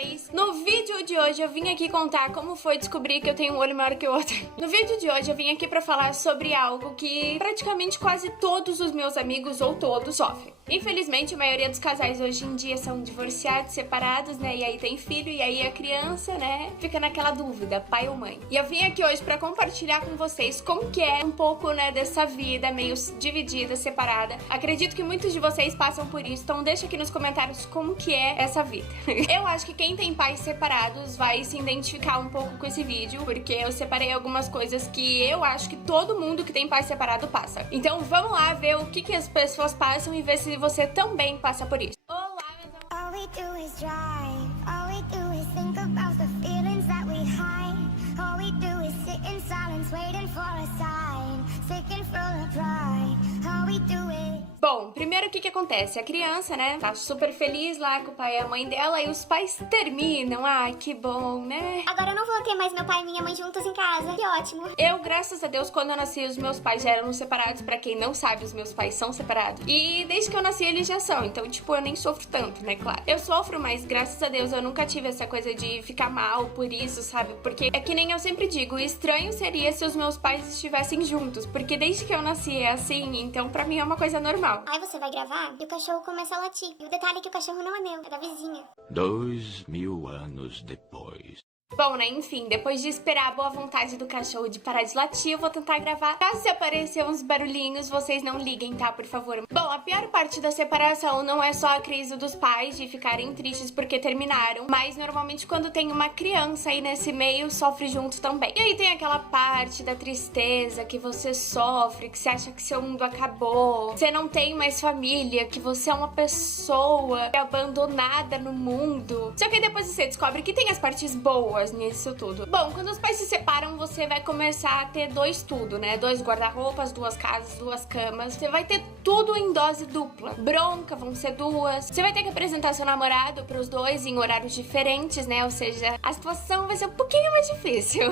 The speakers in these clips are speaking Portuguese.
vocês. No vídeo de hoje eu vim aqui contar como foi descobrir que eu tenho um olho maior que o outro. No vídeo de hoje eu vim aqui pra falar sobre algo que praticamente quase todos os meus amigos, ou todos, sofrem. Infelizmente, a maioria dos casais hoje em dia são divorciados, separados, né? E aí tem filho, e aí a criança, né? Fica naquela dúvida, pai ou mãe. E eu vim aqui hoje pra compartilhar com vocês como que é um pouco, né, dessa vida meio dividida, separada. Acredito que muitos de vocês passam por isso, então deixa aqui nos comentários como que é essa vida. Eu acho que quem tem pais separados vai se identificar um pouco com esse vídeo, porque eu separei algumas coisas que eu acho que todo mundo que tem pai separado passa. Então vamos lá ver o que as pessoas passam e ver se você também passa por isso. Olá, meus amores. All we do is drive. All we do is think about the feelings that we hide. All we do is sit in silence, waiting for a sign. Sick and full of pride. All we do is... Bom, primeiro o que acontece? A criança, né, tá super feliz lá com o pai e a mãe dela e os pais terminam. Ai, que bom, né? Agora eu não vou ter mais meu pai e minha mãe juntos em casa. Que ótimo. Eu, graças a Deus, quando eu nasci, os meus pais já eram separados. Pra quem não sabe, os meus pais são separados. E desde que eu nasci, eles já são. Então, tipo, eu nem sofro tanto, né, claro. Eu sofro, mas graças a Deus eu nunca tive essa coisa de ficar mal por isso, sabe? Porque é que nem eu sempre digo, estranho seria se os meus pais estivessem juntos. Porque desde que eu nasci é assim, então pra mim é uma coisa normal. Aí você vai gravar e o cachorro começa a latir. E o detalhe é que o cachorro não é meu, é da vizinha. 2000 anos depois. Bom, né, enfim, depois de esperar a boa vontade do cachorro de parar de latir, eu vou tentar gravar. Caso se aparecer uns barulhinhos, vocês não liguem, tá, por favor. Bom, a pior parte da separação não é só a crise dos pais de ficarem tristes porque terminaram, mas normalmente quando tem uma criança aí nesse meio, sofre junto também. E aí tem aquela parte da tristeza que você sofre, que você acha que seu mundo acabou, você não tem mais família, que você é uma pessoa abandonada no mundo. Só que depois você descobre que tem as partes boas nisso tudo. Bom, quando os pais se separam, você vai começar a ter dois tudo, né? 2 guarda-roupas, 2 casas, 2 camas. Você vai ter tudo em dose dupla. Bronca, vão ser 2. Você vai ter que apresentar seu namorado pros dois em horários diferentes, né? Ou seja, a situação vai ser um pouquinho mais difícil.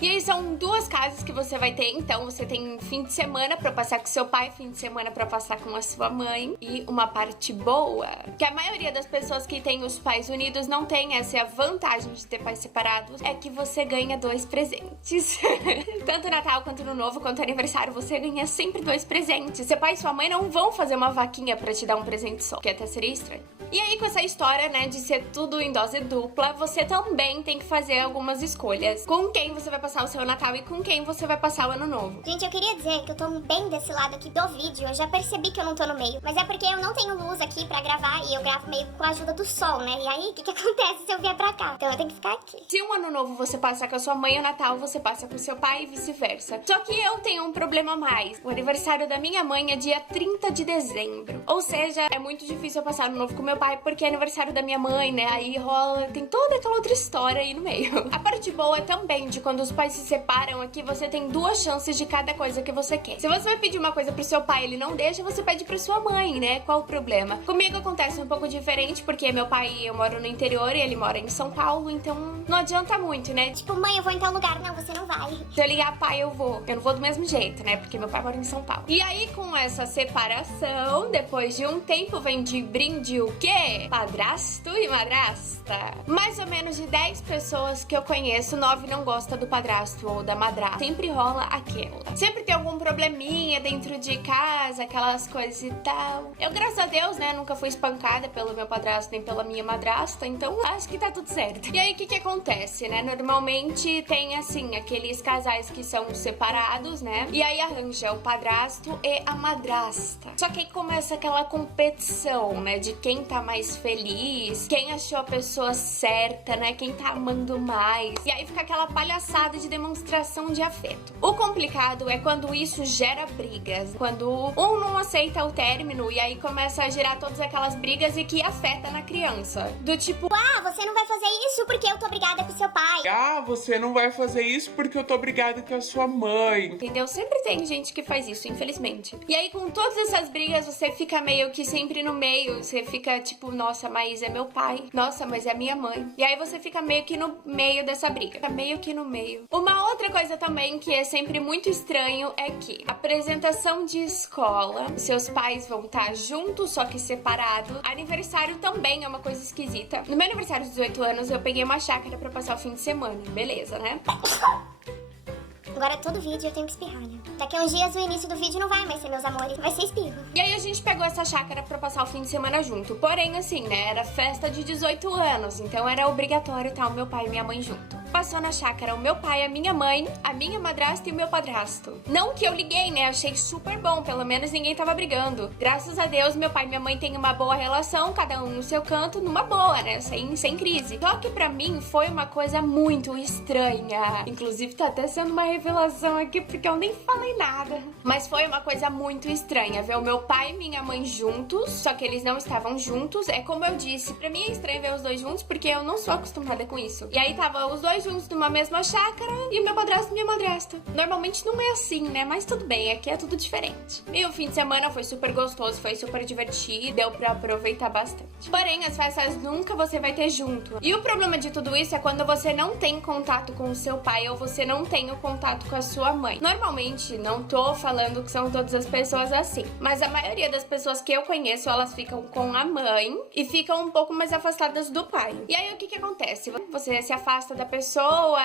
E aí são 2 casas que você vai ter, então você tem fim de semana pra passar com seu pai, fim de semana pra passar com a sua mãe. E uma parte boa, que a maioria das pessoas que tem os pais unidos não tem essa vantagem de ter pais separados, é que você ganha 2 presentes. Tanto Natal quanto no Novo, quanto aniversário, você ganha sempre 2 presentes. Seu pai e sua mãe não vão fazer uma vaquinha pra te dar um presente só, que até seria estranho. E aí, com essa história, né, de ser tudo em dose dupla, você também tem que fazer algumas escolhas. Com quem você vai passar o seu Natal e com quem você vai passar o Ano Novo. Gente, eu queria dizer que eu tô bem desse lado aqui do vídeo. Eu já percebi que eu não tô no meio. Mas é porque eu não tenho luz aqui pra gravar e eu gravo meio com a ajuda do sol, né? E aí, o que acontece se eu vier pra cá? Então eu tenho que ficar aqui. Se um Ano Novo você passa com a sua mãe, o Natal você passa com seu pai e vice-versa. Só que eu tenho um problema a mais. O aniversário da minha mãe é dia 30 de dezembro. Ou seja, é muito difícil eu passar Ano Novo com meu pai porque é aniversário da minha mãe, né? Aí rola, tem toda aquela outra história aí no meio. A parte boa é também de quando os pais se separam aqui, você tem 2 chances de cada coisa que você quer. Se você vai pedir uma coisa pro seu pai e ele não deixa, você pede pra sua mãe, né? Qual o problema? Comigo acontece um pouco diferente porque meu pai, eu moro no interior e ele mora em São Paulo, então não adianta muito, né? Tipo, mãe, eu vou em tal lugar. Não, você não vai. Se eu ligar pai, eu vou. Eu não vou do mesmo jeito, né? Porque meu pai mora em São Paulo. E aí, com essa separação, depois de um tempo, vem de brinde o quê? Padrasto e madrasta. Mais ou menos de 10 pessoas que eu conheço, 9 não gosta do padrasto ou da madrasta. Sempre rola aquela. Sempre tem algum probleminha dentro de casa, aquelas coisas e tal. Eu, graças a Deus, né, nunca fui espancada pelo meu padrasto nem pela minha madrasta, então acho que tá tudo certo. E aí, o que acontece, né? Normalmente tem, assim, aqueles casais que são separados, né? E aí arranja o padrasto e a madrasta. Só que aí começa aquela competição, né? De quem tá mais feliz, quem achou a pessoa certa, né? Quem tá amando mais. E aí fica aquela palhaçada de demonstração de afeto. O complicado é quando isso gera brigas. Quando um não aceita o término e aí começa a gerar todas aquelas brigas e que afeta na criança. Do tipo, Ah, você não vai fazer isso porque eu tô brigada com seu pai. Ah, você não vai fazer isso porque eu tô brigada com a sua mãe. entendeu? Sempre tem gente que faz isso, infelizmente. E aí, com todas essas brigas, você fica meio que sempre no meio. Você fica tipo, nossa, mas é meu pai. Nossa, mas é minha mãe. E aí você fica meio que no meio dessa briga. Fica meio que no meio. Uma outra coisa também que é sempre muito estranho é que apresentação de escola, seus pais vão estar juntos, só que separados. Aniversário também é uma coisa esquisita. No meu aniversário de 18 anos, eu peguei uma chácara pra passar o fim de semana. Beleza, né? Agora todo vídeo eu tenho que espirrar, né? Daqui a uns dias o início do vídeo não vai mais ser meus amores, vai ser espirro. E aí a gente pegou essa chácara pra passar o fim de semana junto. Porém, assim, né, era festa de 18 anos, então era obrigatório estar o meu pai e minha mãe junto. Passou na chácara o meu pai, a minha mãe, a minha madrasta e o meu padrasto. Não que eu liguei, né, achei super bom, pelo menos ninguém tava brigando. Graças a Deus, meu pai e minha mãe têm uma boa relação, cada um no seu canto, numa boa, né, sem crise. Só que pra mim foi uma coisa muito estranha. Inclusive tá até sendo uma revelação aqui, porque eu nem falei nada. Mas foi uma coisa muito estranha, ver o meu pai e minha mãe juntos, só que eles não estavam juntos. É como eu disse, pra mim é estranho ver os dois juntos, porque eu não sou acostumada com isso. E aí tava os dois juntos numa mesma chácara e o meu padrasto e minha madrasta. Normalmente não é assim, né? Mas tudo bem, aqui é tudo diferente. E o fim de semana foi super gostoso, foi super divertido, deu pra aproveitar bastante. Porém, as festas nunca você vai ter junto. E o problema de tudo isso é quando você não tem contato com o seu pai ou você não tem o contato com a sua mãe. Normalmente, não tô falando que são todas as pessoas assim, mas a maioria das pessoas que eu conheço, elas ficam com a mãe e ficam um pouco mais afastadas do pai. E aí, o que acontece? Você se afasta da pessoa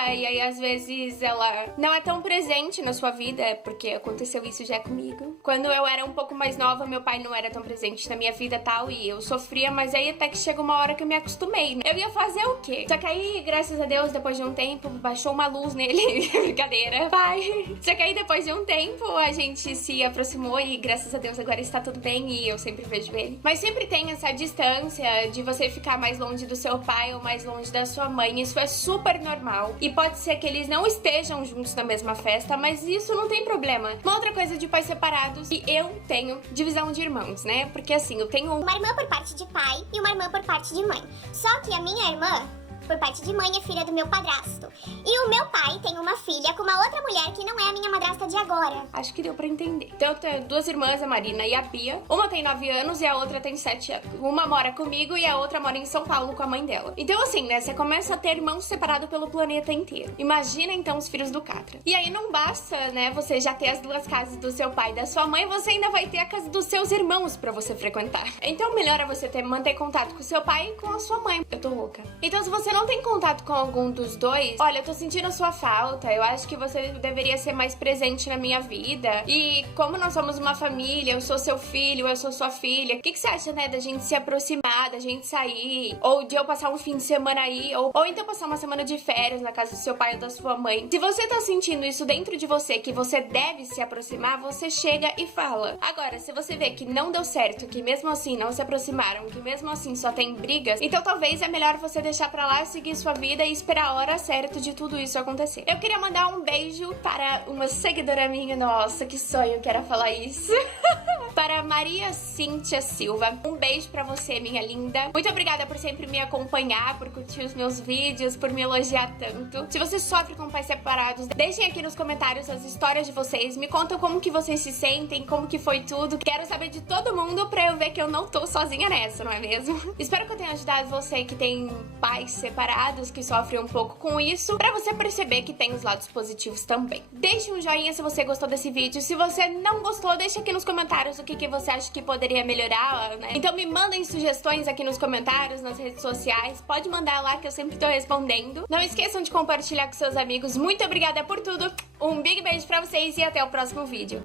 e aí, às vezes, ela não é tão presente na sua vida, porque aconteceu isso já comigo. Quando eu era um pouco mais nova, meu pai não era tão presente na minha vida e tal, e eu sofria, mas aí até que chega uma hora que eu me acostumei, né? Eu ia fazer o quê? Só que aí, graças a Deus, depois de um tempo, baixou uma luz nele. Brincadeira, pai. Só que aí, depois de um tempo, a gente se aproximou e, graças a Deus, agora está tudo bem e eu sempre vejo ele. Mas sempre tem essa distância de você ficar mais longe do seu pai ou mais longe da sua mãe. Isso é super normal. E pode ser que eles não estejam juntos na mesma festa, mas isso não tem problema. Uma outra coisa de pais separados, e eu tenho divisão de irmãos, né? Porque assim, eu tenho Uma irmã por parte de pai e uma irmã por parte de mãe. Só que a minha irmã, por parte de mãe, é filha do meu padrasto. E o meu pai tem uma filha com uma outra mulher que não é a minha madrasta de agora. Acho que deu pra entender. Então eu tenho duas irmãs, a Marina e a Bia. Uma tem 9 anos e a outra tem 7 anos. Uma mora comigo e a outra mora em São Paulo com a mãe dela. Então assim, né, você começa a ter irmãos separados pelo planeta inteiro. Imagina então os filhos do Catra. E aí não basta, né, você já ter as duas casas do seu pai e da sua mãe, você ainda vai ter a casa dos seus irmãos pra você frequentar. Então melhor é você manter contato com o seu pai e com a sua mãe. Eu tô louca. Então se você não tem contato com algum dos dois, olha, eu tô sentindo a sua falta, eu acho que você deveria ser mais presente na minha vida. E como nós somos uma família, eu sou seu filho, eu sou sua filha, o que você acha, né, da gente se aproximar, da gente sair, ou de eu passar um fim de semana aí, ou então passar uma semana de férias na casa do seu pai ou da sua mãe. Se você tá sentindo isso dentro de você, que você deve se aproximar, você chega e fala. Agora, se você vê que não deu certo, que mesmo assim não se aproximaram, que mesmo assim só tem brigas, então talvez é melhor você deixar pra lá, seguir sua vida e esperar a hora certa de tudo isso acontecer. Eu queria mandar um beijo para uma seguidora minha, nossa, que sonho que era falar isso. Para Maria Cíntia Silva. Um beijo pra você, minha linda. Muito obrigada por sempre me acompanhar, por curtir os meus vídeos, por me elogiar tanto. Se você sofre com pais separados, deixem aqui nos comentários as histórias de vocês. Me contam como que vocês se sentem, como que foi tudo. Quero saber de todo mundo pra eu ver que eu não tô sozinha nessa, não é mesmo? Espero que eu tenha ajudado você que tem pais separados, que sofrem um pouco com isso, pra você perceber que tem os lados positivos também. Deixe um joinha se você gostou desse vídeo. Se você não gostou, deixa aqui nos comentários o que você acha que poderia melhorar, né? Então me mandem sugestões aqui nos comentários, nas redes sociais. Pode mandar lá que eu sempre tô respondendo. Não esqueçam de compartilhar com seus amigos. Muito obrigada por tudo. Um big beijo pra vocês e até o próximo vídeo.